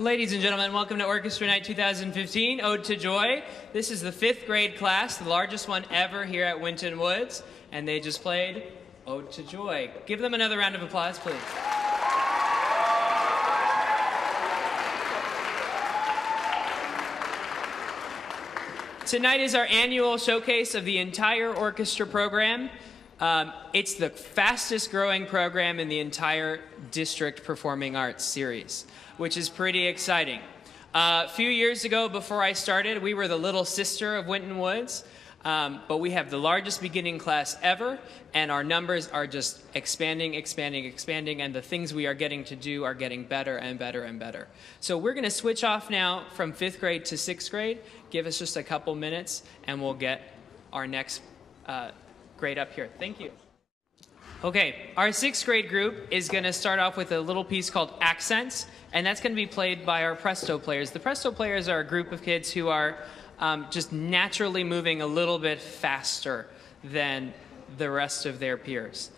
Ladies and gentlemen, welcome to Orchestra Night 2015, Ode to Joy. This is the 5th grade class, the largest one ever here at Winton Woods, and they just played Ode to Joy. Give them another round of applause, please. Tonight is our annual showcase of the entire orchestra program. It's the fastest growing program in the entire district performing arts series, which is pretty exciting. A few years ago, before I started, we were the little sister of Winton Woods, but we have the largest beginning class ever, and our numbers are just expanding, and the things we are getting to do are getting better and better and better. So we're going to switch off now from 5th grade to 6th grade. Give us just a couple minutes, and we'll get our next grade up here. Thank you. Okay, our 6th grade group is going to start off with a little piece called Accents, and that's going to be played by our Presto players. The Presto players are a group of kids who are just naturally moving a little bit faster than the rest of their peers.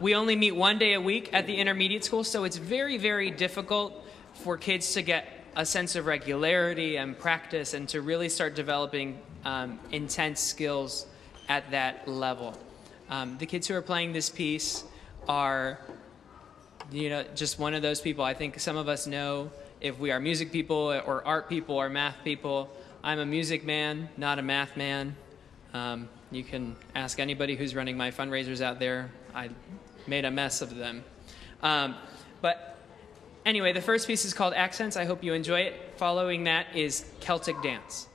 We only meet one day a week at the intermediate school, so it's very, very difficult for kids to get a sense of regularity and practice and to really start developing intense skills at that level. The kids who are playing this piece are, just one of those people. I think some of us know if we are music people or art people or math people. I'm a music man, not a math man. You can ask anybody who's running my fundraisers out there. I made a mess of them. But anyway, the first piece is called Accents. I hope you enjoy it. Following that is Celtic Dance.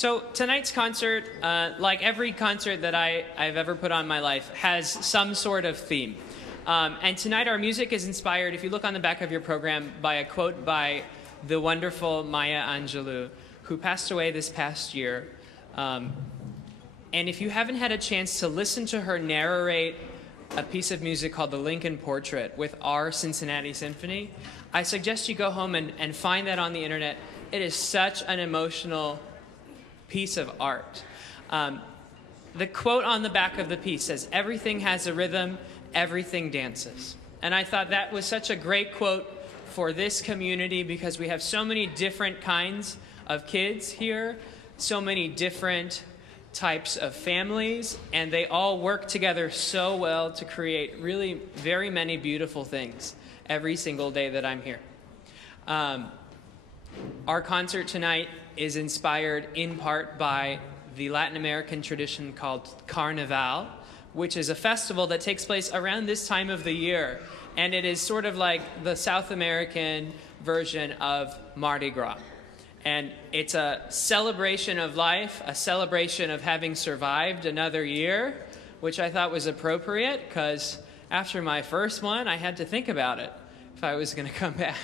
So tonight's concert, like every concert that I've ever put on in my life, has some sort of theme. And tonight our music is inspired, if you look on the back of your program, by a quote by the wonderful Maya Angelou, who passed away this past year. And if you haven't had a chance to listen to her narrate a piece of music called The Lincoln Portrait with our Cincinnati Symphony, I suggest you go home and find that on the internet. It is such an emotional piece of art. The quote on the back of the piece says, "Everything has a rhythm, everything dances." And I thought that was such a great quote for this community because we have so many different kinds of kids here, so many different types of families, and they all work together so well to create really very many beautiful things every single day that I'm here. Our concert tonight is inspired in part by the Latin American tradition called Carnaval, which is a festival that takes place around this time of the year. And it is sort of like the South American version of Mardi Gras. And it's a celebration of life, a celebration of having survived another year, which I thought was appropriate because after my first one, I had to think about it if I was going to come back.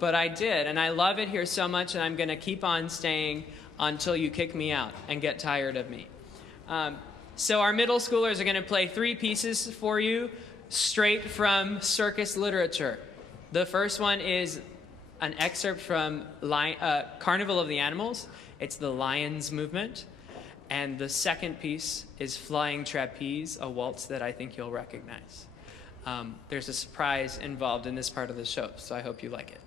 But I did, and I love it here so much, and I'm going to keep on staying until you kick me out and get tired of me. So our middle schoolers are going to play 3 pieces for you straight from circus literature. The first one is an excerpt from Carnival of the Animals. It's the Lions movement. And the second piece is Flying Trapeze, a waltz that I think you'll recognize. There's a surprise involved in this part of the show, so I hope you like it.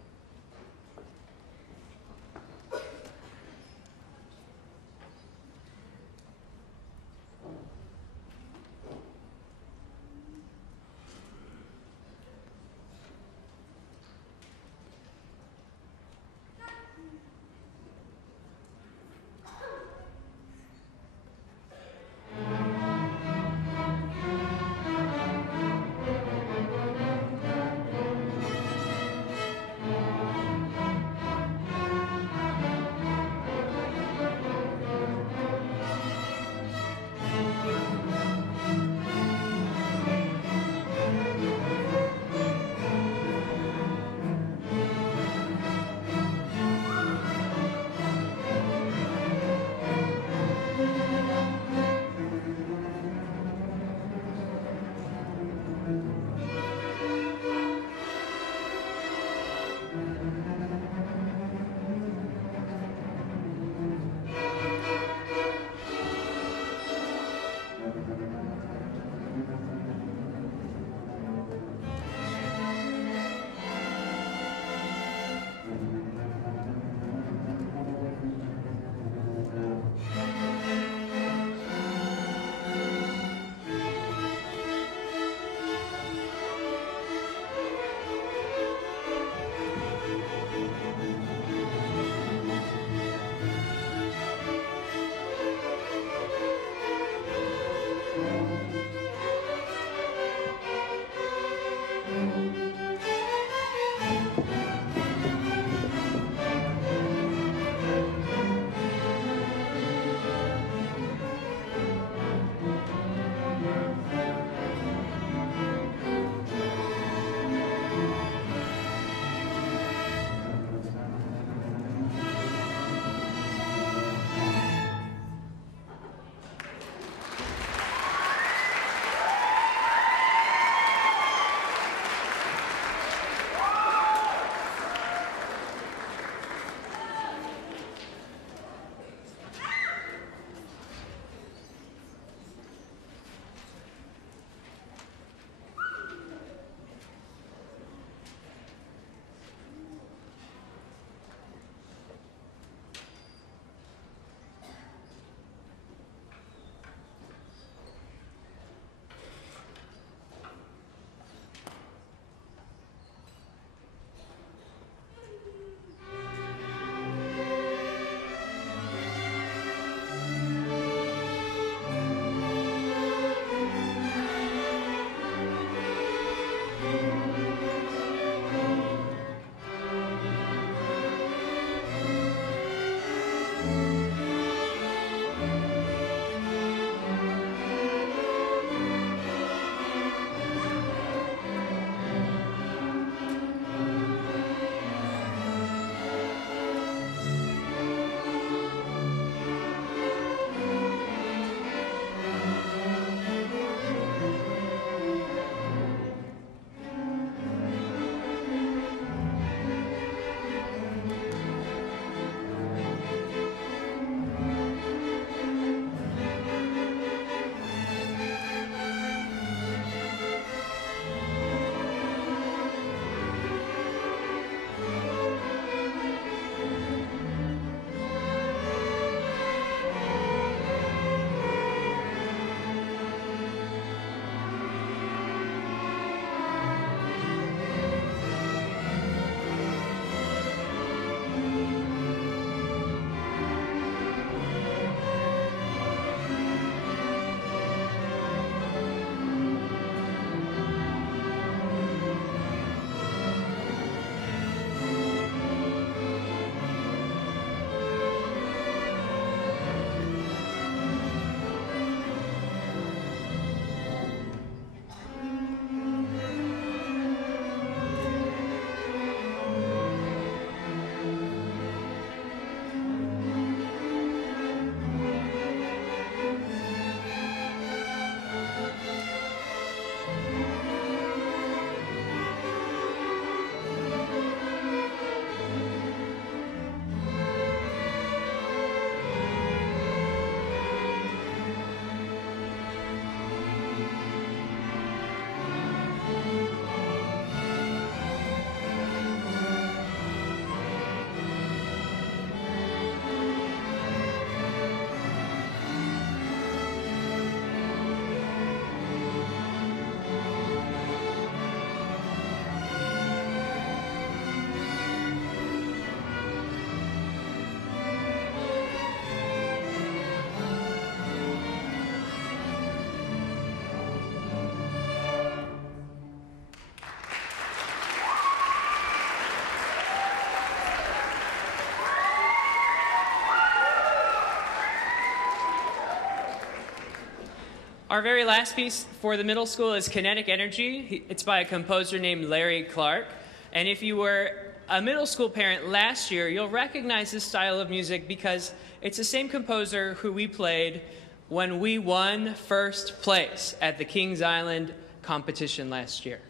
Our very last piece for the middle school is Kinetic Energy. It's by a composer named Larry Clark. And if you were a middle school parent last year, you'll recognize this style of music because it's the same composer who we played when we won first place at the Kings Island competition last year,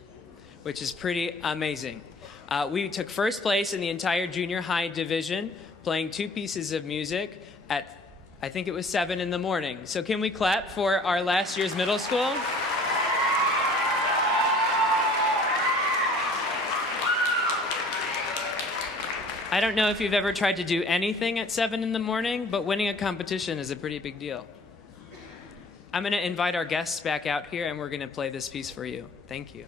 which is pretty amazing. We took first place in the entire junior high division, playing 2 pieces of music at, I think it was 7 in the morning. So can we clap for our last year's middle school? I don't know if you've ever tried to do anything at 7 in the morning, but winning a competition is a pretty big deal. I'm going to invite our guests back out here, and we're going to play this piece for you. Thank you.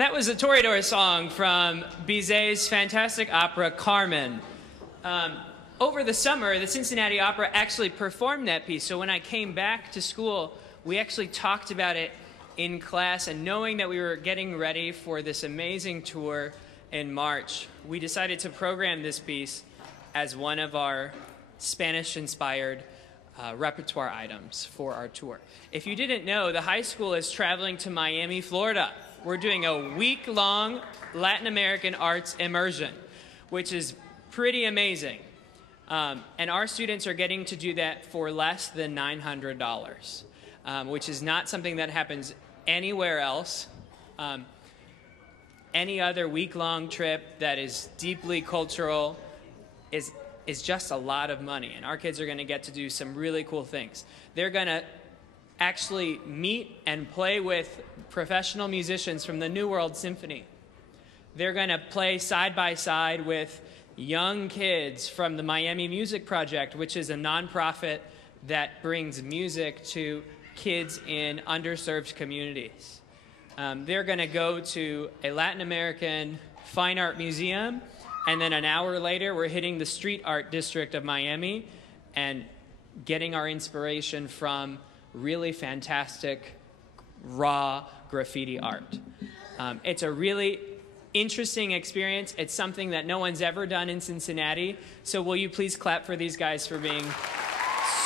That was a Toreador song from Bizet's fantastic opera, Carmen. Over the summer, the Cincinnati Opera actually performed that piece. So when I came back to school, we actually talked about it in class. And knowing that we were getting ready for this amazing tour in March, we decided to program this piece as one of our Spanish-inspired repertoire items for our tour. If you didn't know, the high school is traveling to Miami, Florida. We're doing a week-long Latin American arts immersion, which is pretty amazing. And our students are getting to do that for less than $900, which is not something that happens anywhere else. Any other week-long trip that is deeply cultural is just a lot of money, and our kids are going to get to do some really cool things. They're going to actually meet and play with professional musicians from the New World Symphony. They're going to play side by side with young kids from the Miami Music Project, which is a nonprofit that brings music to kids in underserved communities. They're going to go to a Latin American fine art museum, and then an hour later, we're hitting the street art district of Miami and getting our inspiration from really fantastic, raw graffiti art. It's a really interesting experience. It's something that no one's ever done in Cincinnati. So will you please clap for these guys for being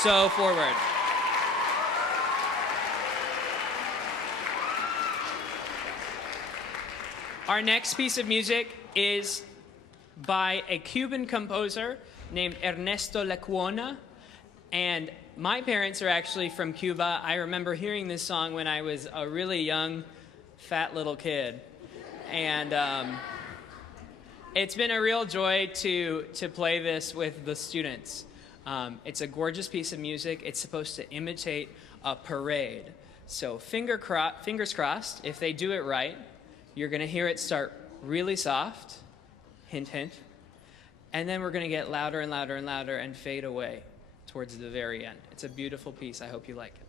so forward. Our next piece of music is by a Cuban composer named Ernesto Lecuona. And my parents are actually from Cuba. I remember hearing this song when I was a really young, fat little kid. And it's been a real joy to play this with the students. It's a gorgeous piece of music. It's supposed to imitate a parade. So fingers crossed, if they do it right, you're going to hear it start really soft, hint, hint, and then we're going to get louder and louder and louder and fade away towards the very end. It's a beautiful piece. I hope you like it.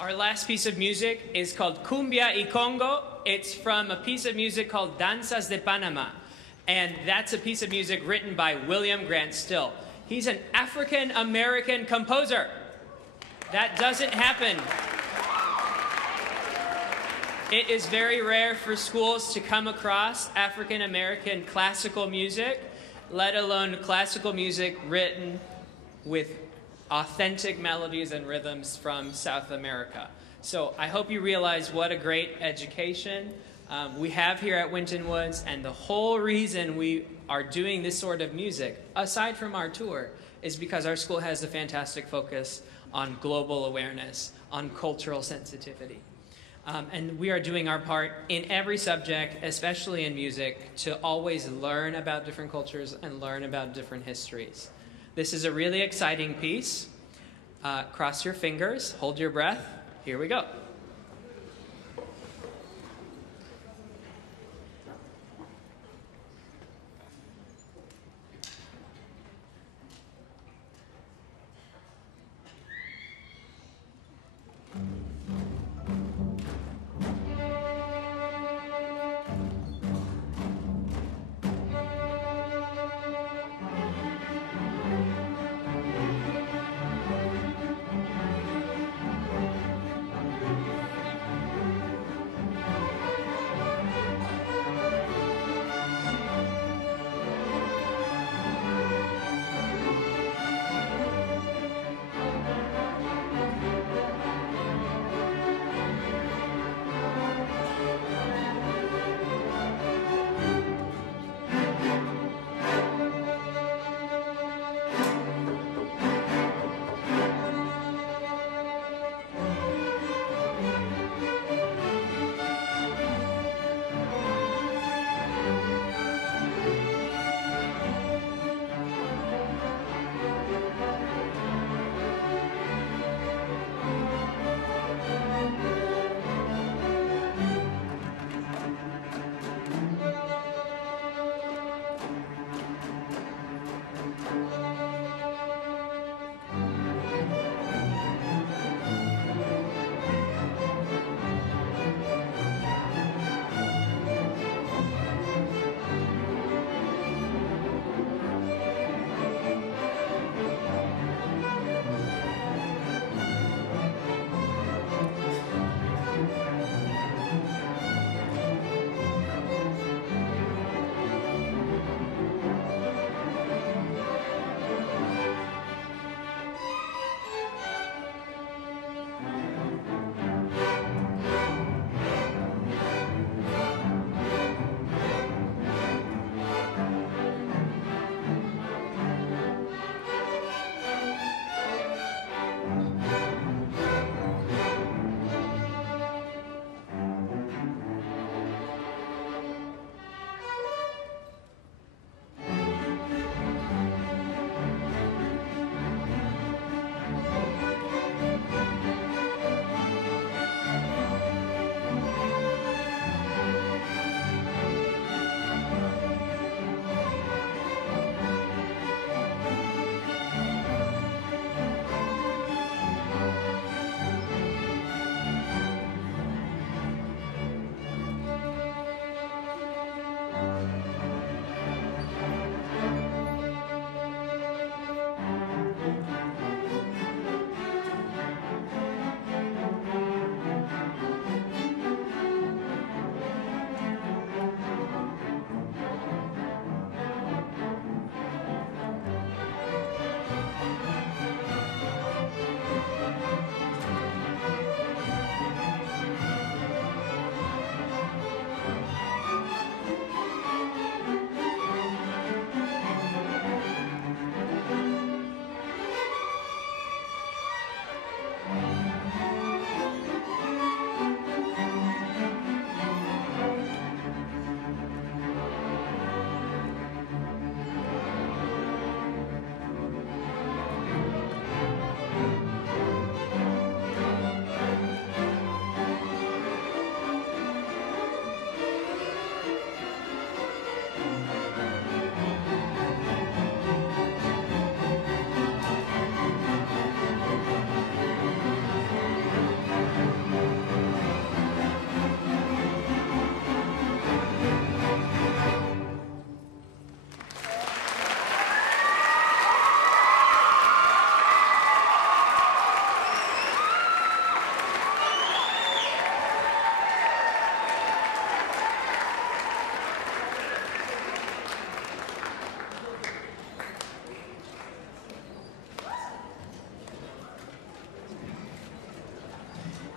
Our last piece of music is called Cumbia y Congo. It's from a piece of music called Danzas de Panama. And that's a piece of music written by William Grant Still. He's an African-American composer. That doesn't happen. It is very rare for schools to come across African-American classical music, let alone classical music written with authentic melodies and rhythms from South America. So I hope you realize what a great education we have here at Winton Woods, and the whole reason we are doing this sort of music, aside from our tour, is because our school has a fantastic focus on global awareness, on cultural sensitivity. And we are doing our part in every subject, especially in music, to always learn about different cultures and learn about different histories. This is a really exciting piece. Cross your fingers, hold your breath. Here we go.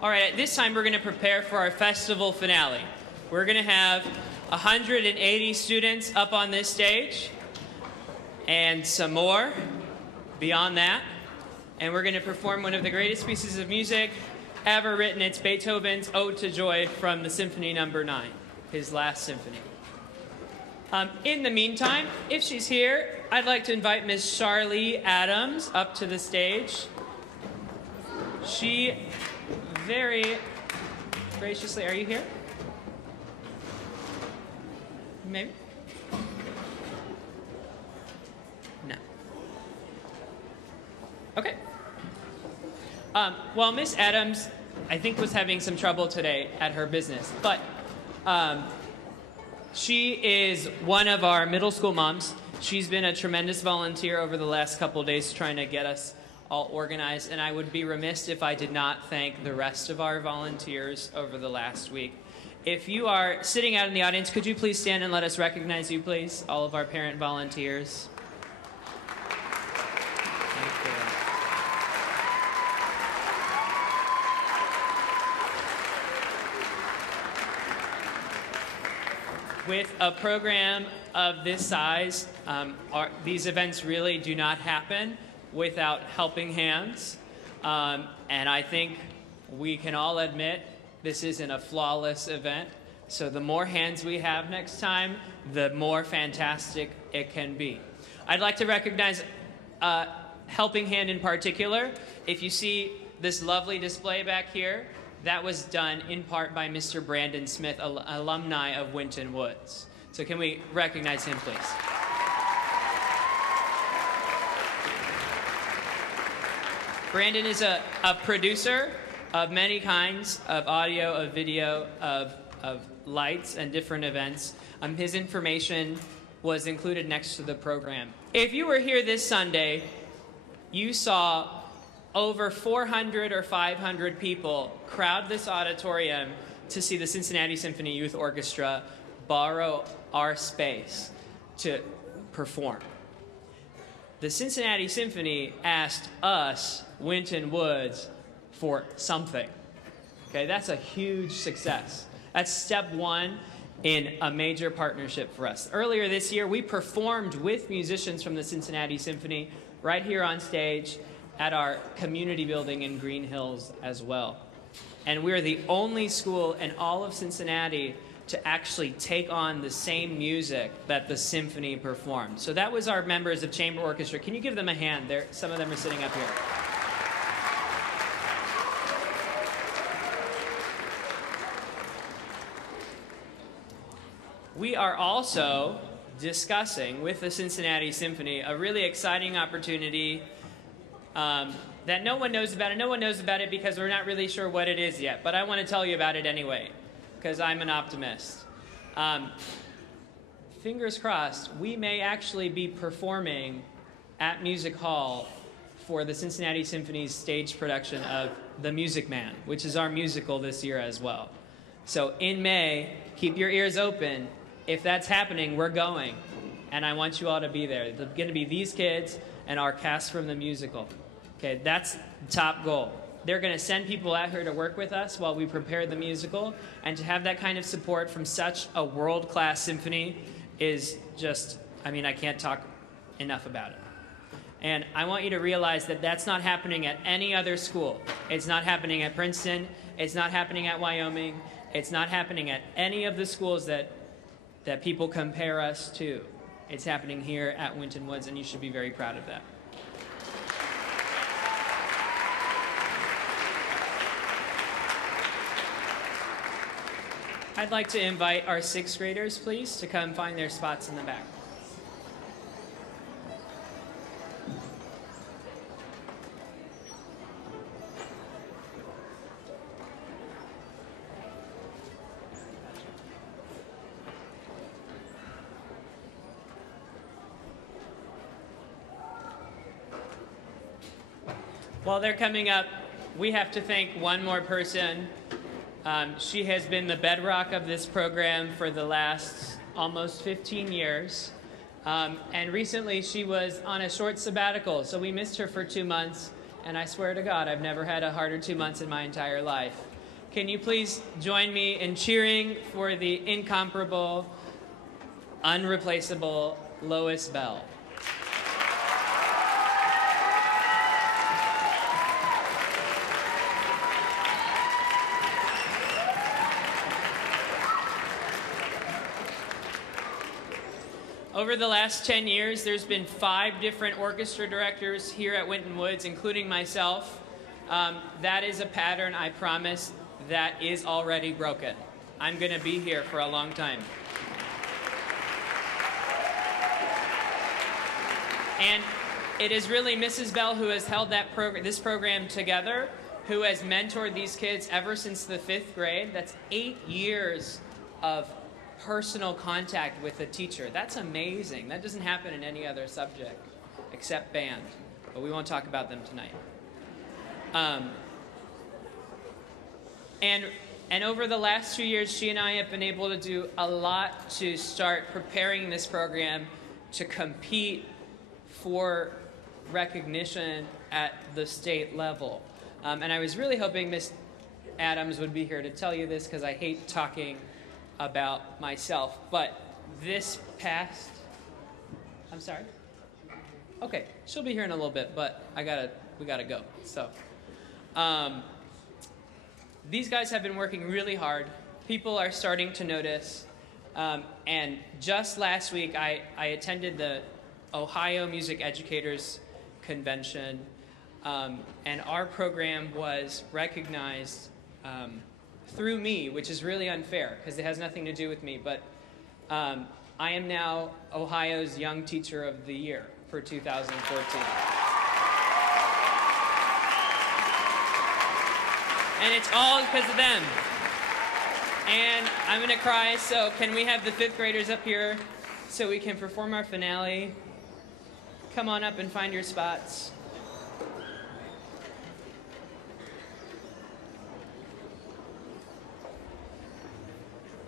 All right, at this time we're going to prepare for our festival finale. We're going to have 180 students up on this stage and some more beyond that. And we're going to perform one of the greatest pieces of music ever written. It's Beethoven's Ode to Joy from the Symphony No. 9, his last symphony. In the meantime, if she's here, I'd like to invite Miss Charlie Adams up to the stage. She very graciously, are you here? Maybe? No. Okay. Well, Miss Adams, I think, was having some trouble today at her business, but she is one of our middle school moms. She's been a tremendous volunteer over the last couple of days trying to get us all organized, and I would be remiss if I did not thank the rest of our volunteers over the last week. If you are sitting out in the audience, could you please stand and let us recognize you, please? All of our parent volunteers. Thank you. With a program of this size, these events really do not happen without helping hands. And I think we can all admit this isn't a flawless event. So the more hands we have next time, the more fantastic it can be. I'd like to recognize Helping Hand in particular. If you see this lovely display back here, that was done in part by Mr. Brandon Smith, alumni of Winton Woods. So can we recognize him, please? Brandon is a producer of many kinds of audio, of video, of lights and different events. His information was included next to the program. If you were here this Sunday, you saw over 400 or 500 people crowd this auditorium to see the Cincinnati Symphony Youth Orchestra borrow our space to perform. The Cincinnati Symphony asked us, Winton Woods, for something. Okay, that's a huge success. That's step one in a major partnership for us. Earlier this year, we performed with musicians from the Cincinnati Symphony right here on stage at our community building in Green Hills as well. And we're the only school in all of Cincinnati to actually take on the same music that the symphony performed. So that was our members of chamber orchestra. Can you give them a hand? Some of them are sitting up here. We are also discussing with the Cincinnati Symphony a really exciting opportunity that no one knows about. And no one knows about it because we're not really sure what it is yet. But I want to tell you about it anyway, because I'm an optimist. Fingers crossed, we may actually be performing at Music Hall for the Cincinnati Symphony's stage production of The Music Man, which is our musical this year as well. So in May, keep your ears open. If that's happening, we're going. And I want you all to be there. There's going to be these kids and our cast from the musical. Okay, that's the top goal. They're going to send people out here to work with us while we prepare the musical. And to have that kind of support from such a world-class symphony is just, I mean, I can't talk enough about it. And I want you to realize that that's not happening at any other school. It's not happening at Princeton. It's not happening at Wyoming. It's not happening at any of the schools that people compare us to. It's happening here at Winton Woods, and you should be very proud of that. I'd like to invite our sixth graders, please, to come find their spots in the back. While they're coming up, we have to thank one more person. She has been the bedrock of this program for the last almost 15 years. And recently she was on a short sabbatical, so we missed her for 2 months. And I swear to God, I've never had a harder 2 months in my entire life. Can you please join me in cheering for the incomparable, unreplaceable Lois Bell? Over the last 10 years, there's been 5 different orchestra directors here at Winton Woods, including myself. That is a pattern, I promise, that is already broken. I'm going to be here for a long time. And it is really Mrs. Bell who has held this program together, who has mentored these kids ever since the 5th grade. That's 8 years of personal contact with a teacher. That's amazing. That doesn't happen in any other subject except band, but we won't talk about them tonight. And over the last 2 years, she and I have been able to do a lot to start preparing this program to compete for recognition at the state level. And I was really hoping Miss Adams would be here to tell you this, because I hate talking about myself. But this past, I'm sorry? Okay, she'll be here in a little bit, but we gotta go. So, these guys have been working really hard. People are starting to notice. And just last week, I attended the Ohio Music Educators Convention, and our program was recognized through me, which is really unfair because it has nothing to do with me, but I am now Ohio's Young Teacher of the Year for 2014. And it's all because of them. And I'm gonna cry, so can we have the 5th graders up here so we can perform our finale? Come on up and find your spots.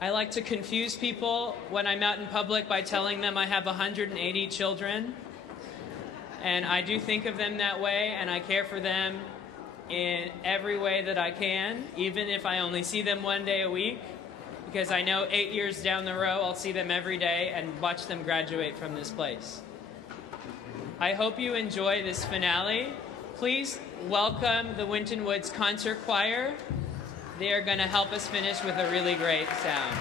I like to confuse people when I'm out in public by telling them I have 180 children. And I do think of them that way, and I care for them in every way that I can, even if I only see them 1 day a week, because I know 8 years down the row I'll see them every day and watch them graduate from this place. I hope you enjoy this finale. Please welcome the Winton Woods Concert Choir. They are going to help us finish with a really great sound.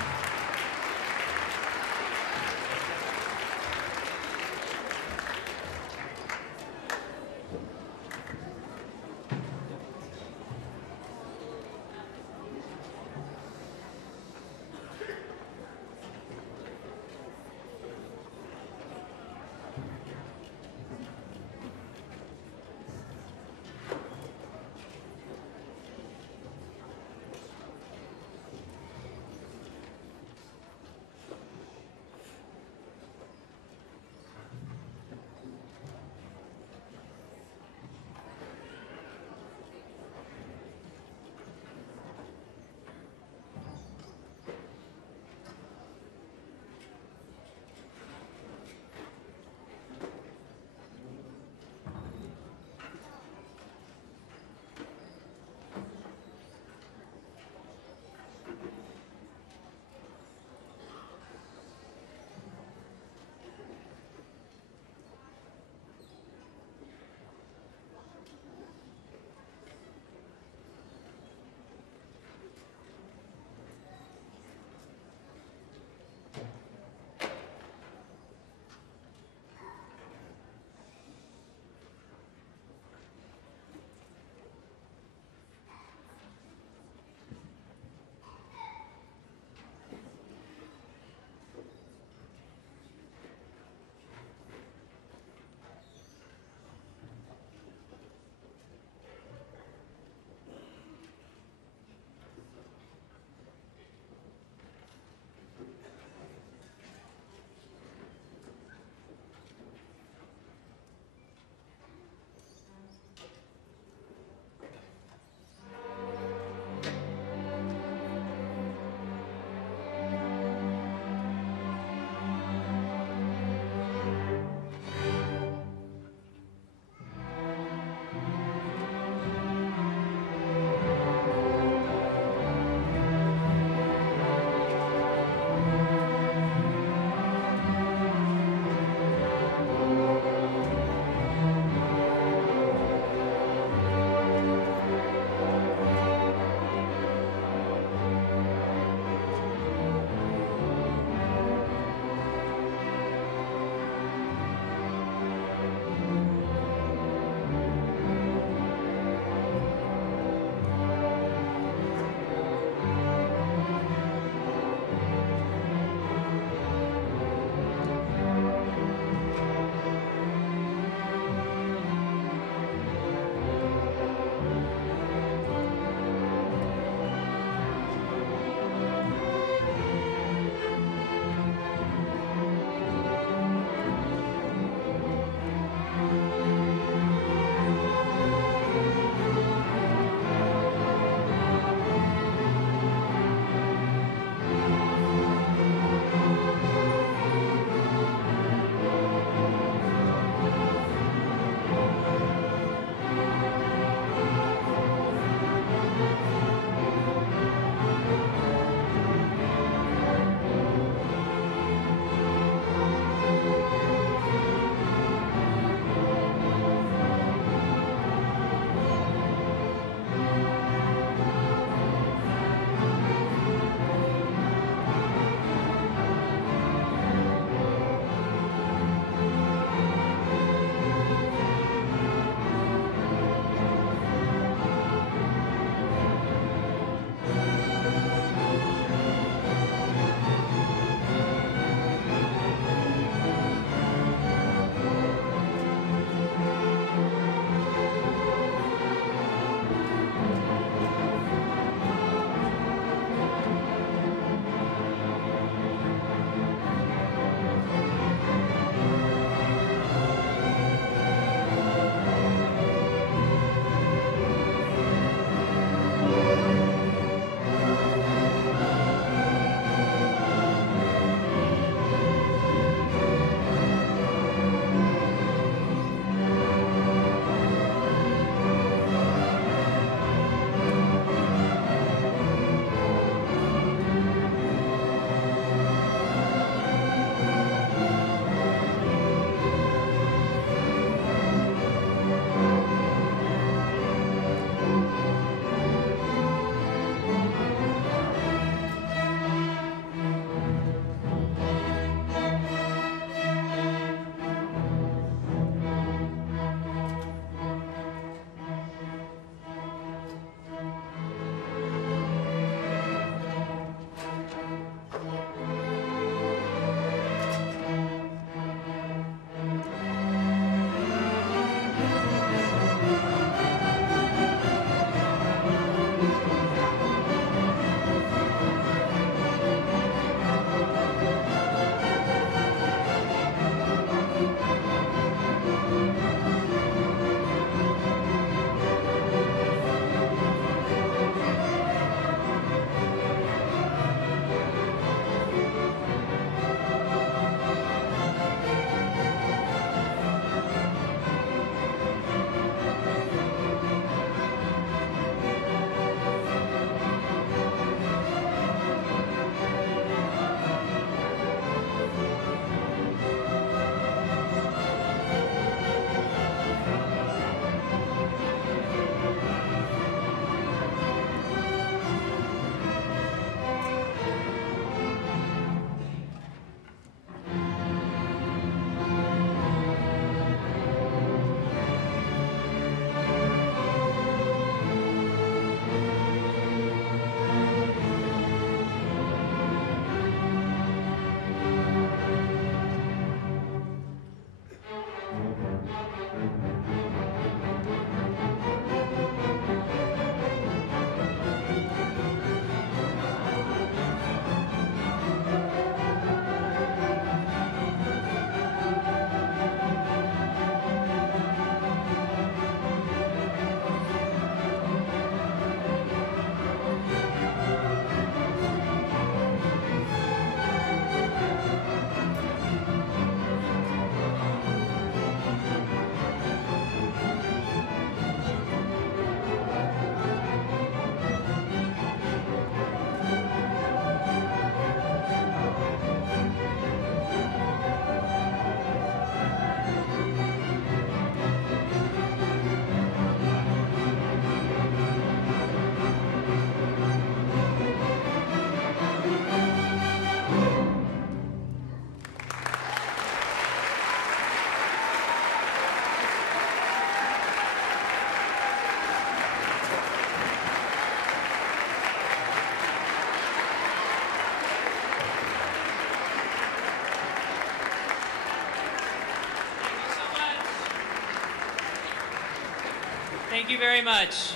Thank you very much.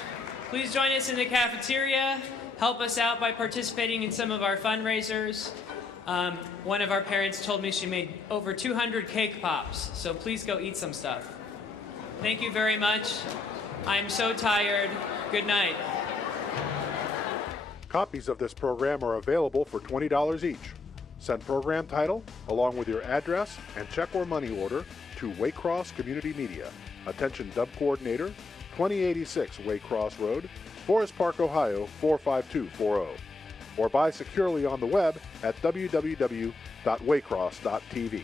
Please join us in the cafeteria. Help us out by participating in some of our fundraisers. One of our parents told me she made over 200 cake pops, so please go eat some stuff. Thank you very much. I'm so tired. Good night. Copies of this program are available for $20 each. Send program title, along with your address and check or money order to Waycross Community Media. Attention Dub Coordinator, 2086 Waycross Road, Forest Park, Ohio 45240. Or buy securely on the web at www.waycross.tv.